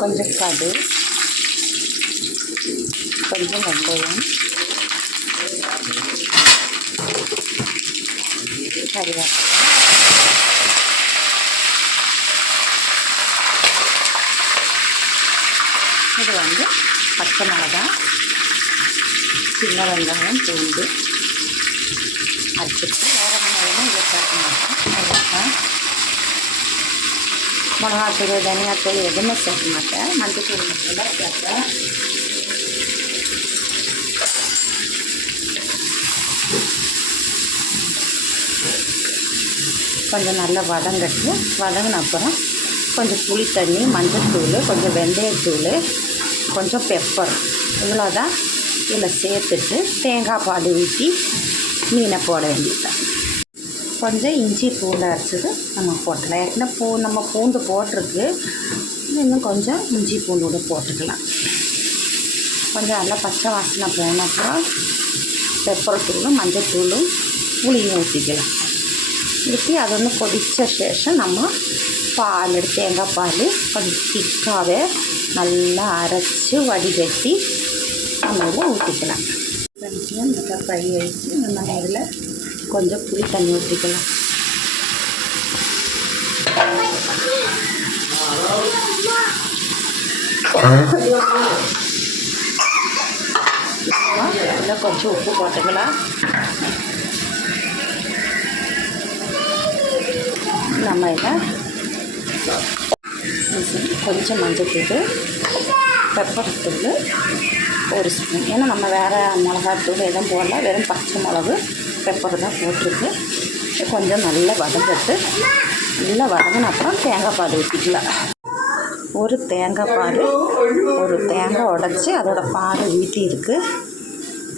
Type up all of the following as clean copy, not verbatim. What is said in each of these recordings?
கொஞ்சம் கடு, கொஞ்சம் வெந்தயம், கறிவேப்பிலை, இது வந்து பச்சை மிளகாய், சின்ன வெங்காயம், பூண்டு அரைச்சிட்டு வேறு வெங்காயமும் இதை சேர்க்க மாட்டேன். அவ்வளோதான். மிளகாத்தூள், தனியாத்தூள் எதுவுமே சேர்க்க மாட்டேன். மஞ்சத்தூள் மட்டும் தான் சேர்ப்பேன். கொஞ்சம் நல்லா வதங்கின அப்புறம் கொஞ்சம் புளி தண்ணி, மஞ்சத்தூள், கொஞ்சம் வெந்தயத்தூள், கொஞ்சம் பெப்பர், இவ்வளோதான் இதில் சேர்த்துட்டு தேங்காய் பால் ஊற்றி மீனை போட வேண்டியதுதான். கொஞ்சம் இஞ்சி பூண்டு அரைச்சது நம்ம போட்டுக்கலாம். ஏற்கனவே நம்ம பூண்டு போட்டிருக்கு, இன்னும் கொஞ்சம் இஞ்சி பூண்டோடு போட்டுக்கலாம். கொஞ்சம் நல்லா பச்சை வாசனை போன அப்புறம் பெப்பர் தூளும் மஞ்சத்தூளும் புளியும் ஊற்றிக்கலாம். ஊற்றி அதை வந்து கொதித்த சேஷம் நம்ம பால், தேங்காய் பால் கொஞ்சம் திக்காகவே நல்லா அரைச்சி வடிகட்டி நம்ம இதில் ஊற்றிக்கலாம். நல்லா ஃப்ரை ஆகிடுச்சு. நம்ம இதில் கொஞ்சம் புளி தண்ணி ஊற்றிக்கலாம். இதில் கொஞ்சம் உப்பு போட்டுக்கலாம். நம்ம இதில் கொஞ்சம் மஞ்சத்தூள், பெப்பர் தூள் ஒரு ஸ்பூன், ஏன்னா நம்ம வேறு மிளகாத்தூள் எதுவும் போடல, வெறும் பச்சை மிளகு பெப்பர் தான் போட்டிருக்கு. கொஞ்சம் நல்லா வதங்கிட்டு நல்லா வதங்கின அப்புறம் தேங்காய் பால் ஊற்றிக்கலாம். ஒரு தேங்காய் உடைச்சி அதோட பால் ஊற்றி இருக்குது.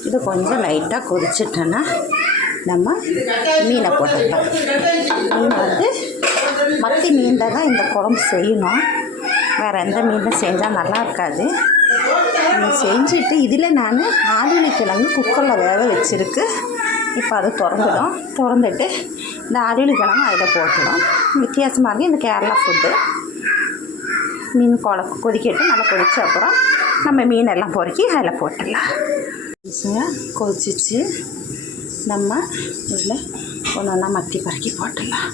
இது கொஞ்சம் லைட்டாக கொதிச்சிட்டோன்னா நம்ம மீனை போட்டுக்கலாம். மீன் வந்து மத்தி மீன் தான் இந்த குழம்பு செய்யணும். வேறு எந்த மீனும் செஞ்சால் நல்லா இருக்காது. செஞ்சுட்டு இதில் நான் ஆளுநி கிழங்கு குக்கரில் வேக வச்சுருக்கு. இப்போ அது திறந்துட்டு இந்த ஆளுநி கிழங்கு அதில் போட்டுடும். வித்தியாசமாக இருக்குது இந்த கேரளா ஃபுட்டு. மீன் குழம்பு கொதிக்கிட்டு நல்லா கொதிச்ச அப்புறம் நம்ம மீனெல்லாம் பொறுக்கி அதில் போட்டுடலாம். கொதிச்சிச்சு. நம்ம இதில் ஒன்று ஒன்றா மத்தி பறக்கி போட்டுடலாம்.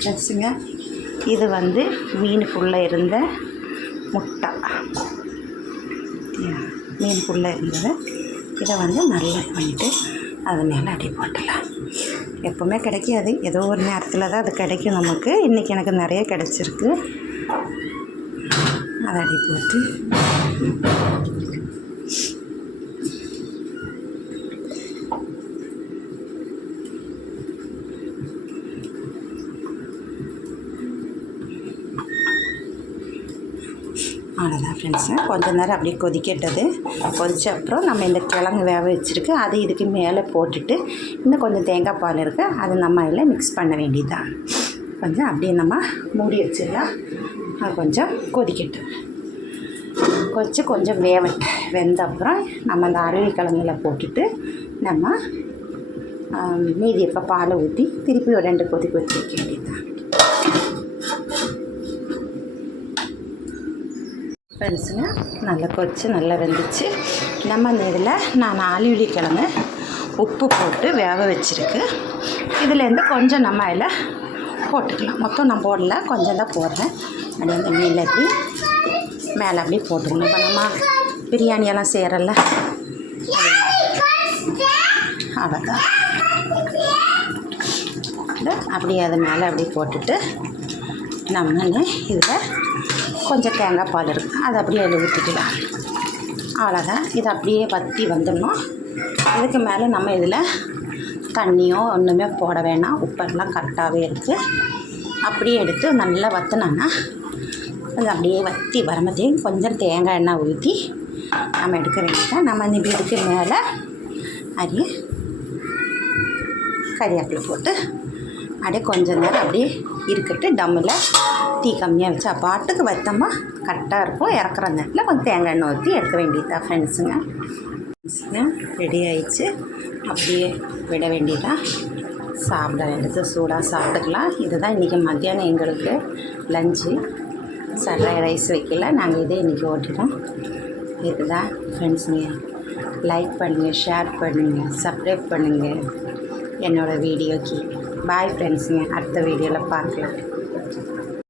ஃப்ரெண்ட்ஸுங்க, இது வந்து மீனுக்குள்ளே இருந்த முட்டை, மீனுக்குள்ளே இருந்தது. இதை வந்து நல்லா பண்ணிவிட்டு அது மேலே அடி போட்டலாம். எப்போவுமே கிடைக்காது, ஏதோ ஒரு நேரத்தில் தான் அது கிடைக்கும் நமக்கு. இன்றைக்கி எனக்கு நிறைய கிடச்சிருக்கு. அதை அடி போட்டு அவ்வளோதான் ஃப்ரெண்ட்ஸு. கொஞ்சம் நேரம் அப்படியே கொதிக்கட்டது. கொதித்த அப்புறம் நம்ம இந்த கிழங்கு வேக வச்சுருக்கு அது இதுக்கு மேலே போட்டுட்டு இன்னும் கொஞ்சம் தேங்காய் பால் இருக்குது, அது நம்ம அதில் மிக்ஸ் பண்ண வேண்டியது தான். கொஞ்சம் அப்படியே நம்ம மூடி வச்சிடலாம். அது கொஞ்சம் கொதிக்கட்டும். கொதித்து கொஞ்சம் வெந்த அப்புறம் நம்ம அந்த அருவி கிழங்குல போட்டுட்டு நம்ம மீதி இப்போ பாலை ஊற்றி திருப்பி ஒரு 2 கொதி வைக்க வேண்டியது தான். ஃப்ரெண்ட்ஸுங்க, நல்லா கொதிச்சு நல்லா வெந்துச்சு. நம்ம அந்த இதில் நான் ஆலிவிலி கிழங்கு உப்பு போட்டு வேக வச்சுருக்கு. இதுலேருந்து கொஞ்சம் நம்ம அதில் போட்டுக்கலாம். மொத்தம் நான் போடல, கொஞ்சம் தான் போடுறேன். அப்படி அந்த மீனில் எப்படி மேலே அப்படியே போட்டுக்கணும். இப்போ நம்ம பிரியாணியெல்லாம் செய்கிறல்ல அவ்வளோதான். அப்படியே அது மேலே அப்படியே போட்டுட்டு நம்ம இதில் கொஞ்சம் தேங்காய் பால் இருக்குது அதை அப்படியே அதில் ஊற்றிக்கலாம். அவ்வளோதான். இது அப்படியே வற்றி வந்துடணும். இதுக்கு மேலே நம்ம இதில் தண்ணியோ ஒன்றுமே போட வேணாம். உப்பெல்லாம் கரெக்டாகவே இருக்குது. அப்படியே எடுத்து நல்லா வற்றினோன்னா அது அப்படியே வற்றி வரும்போதையும் கொஞ்சம் தேங்காய் எண்ணெய் ஊற்றி நம்ம எடுக்க வேண்டியதான். நம்ம இதுக்கு மேலே அப்படியே கறிவேப்பிலை போட்டு அப்படியே கொஞ்சம் நேரம் அப்படியே இருக்கட்டு. டம்மில் தீ கம்மியாக வச்சு பாட்டுக்கு வற்றோமா கரெக்டாக இருக்கும். இறக்குற நேரத்தில் கொஞ்சம் தேங்காய் எண்ணெய் ஊற்றி எடுக்க வேண்டியதுதான் ஃப்ரெண்ட்ஸுங்க. ரெடி ஆயிடுச்சு. அப்படியே விட வேண்டியதான். சாப்பிட எடுத்து சூடாக சாப்பிட்டுக்கலாம். இதுதான் இன்றைக்கி மத்தியானம் எங்களுக்கு லஞ்சு. ரைஸ் வைக்கல, நாங்கள் இதே இன்றைக்கி ஓட்டிட்டோம். இதுதான் ஃப்ரெண்ட்ஸுங்க. லைக் பண்ணுங்கள், ஷேர் பண்ணுங்கள், சப்ஸ்கிரைப் பண்ணுங்கள் என்னோடய வீடியோக்கு. பாய் ஃப்ரெண்ட்ஸுங்க. அடுத்த வீடியோவில் பார்க்கலாம்.